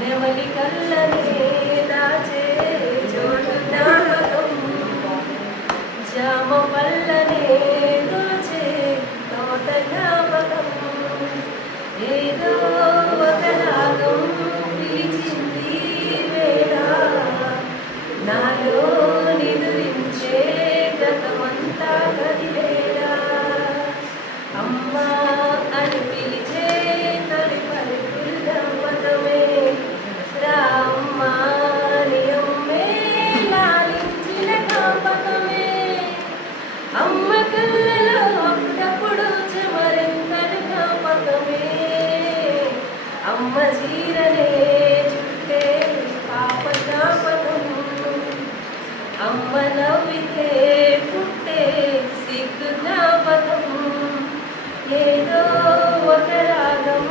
నెమలి కళ్ళనే దాచే చోటు జ్ఞాపకం, జామ పళ్ళనే దోచే తోట జ్ఞాపకం, ఏదో ఒక రాగం పిలిచింది వేళ, నాలో నిదురించే గతమంతా కదిలేలా, అమ్మా అని పిలిచే తొలి పలుకుల జ్ఞాపకమే, రామ్మా అని అమ్మే లాలించిన జ్ఞాపకమే, అమ్మ కళ్ళలో అప్పుడప్పుడు చెమరెంతటి జ్ఞాపకమే, అమ్మ చీరనే చుట్టే పాప జ్ఞాపకం, అమ్మ నవ్వితే పుట్టే సిగ్గు జ్ఞాపకం, ఏదో ఒక రాగం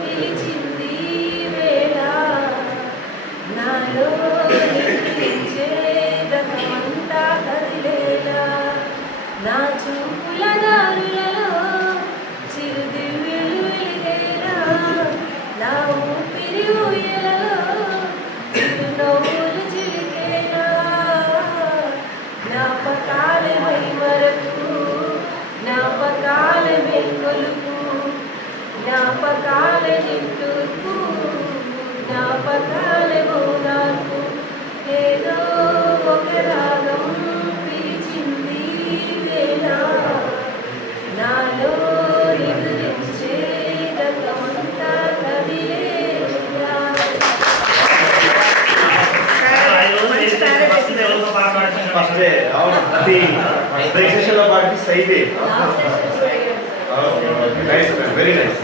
పిలిచింది వేళ, నాలో నిలిచే గతమంతా కదిలేలా, నా చూపుల దారులలో చిరుదివ్యలు వెలిగేలా, నా ఊపిరి ఊయలలో చిరునవ్వులు చిలికేలా, జ్ఞాపకాలే మైమరకు, జ్ఞాపకాలే మేల్కొలుపు, జ్ఞాపకాలే నిట్టూర్పు, జ్ఞాపకాలే ఓదార్పు, ఏదో ఒక రాగం పిలిచింది వేళ, నాలో నిదురించే గతమంతా కదిలేలా. ఫస్ట్ అది ప్రెజెంటేషన్ లో పార్టీ సైడ్ వెరీ నైస్.